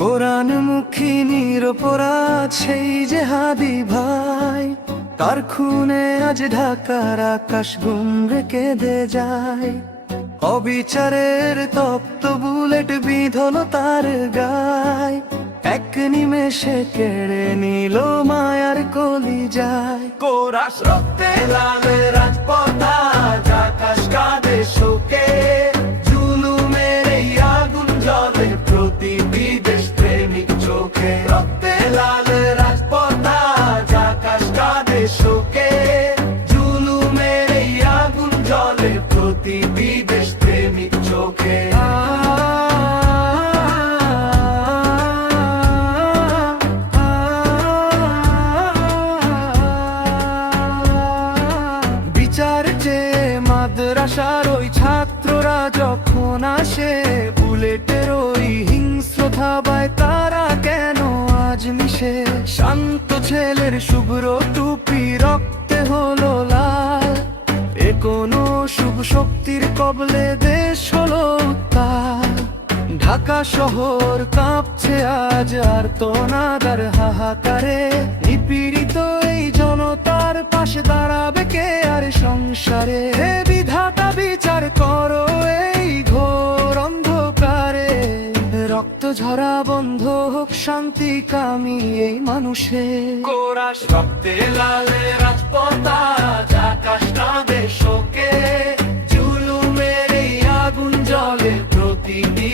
কোরআনমুখী নিরপরাধ সেই জেহাদি ভাই, তার খুনে আজ ঢাকার আকাশ গুমরে কেঁদে যায়। অবিচারের তপ্ত বুলেট বিঁধল তার গায়, এক নিমেষে কেড়ে নিল মায়ার কলিজায়। কোরাস রক্তে লাল রাজপথ আজ আকাশ কাঁদে শোকে, জুলুমের এই আগুন জ্বলে প্রতিটি দেশ প্রেমিক চোখে। রক্তে লাল রাজপথ আজ আকাশ কাঁদে শোকে, জুলুমের এই আগুন জ্বলে প্রতিটি দেশ প্রেমিক চোখে। বিচার চেয়ে মাদ্রাসার ওই ছাত্ররা যখন আসে, বুলেটের ওই হিংস্র থাবায় তারা কেন আজ মিশে? শান্ত ছেলের শুভ্র টুপি রক্তে হলো লাল, এ কোনো শুভ শক্তির কবলে দেশ হলো উত্তাল। ঢাকা শহর কাঁপছে আজ আর্তনাদার হাহাকারে, নিপীড়িত এই জনতার পাশে দাঁড়াবে কে আর সংসারে? হে বিধাতা বিচার করো এই ঘোর অন্ধকারে, রক্ত ঝরা বন্ধ হোক শান্তি কামি এই মানুষের। কোরাস রক্তে লালে রাজপথ আজ আকাশ কাঁদে শোকে, জুলুমের এই আগুন জ্বলে প্রতিটি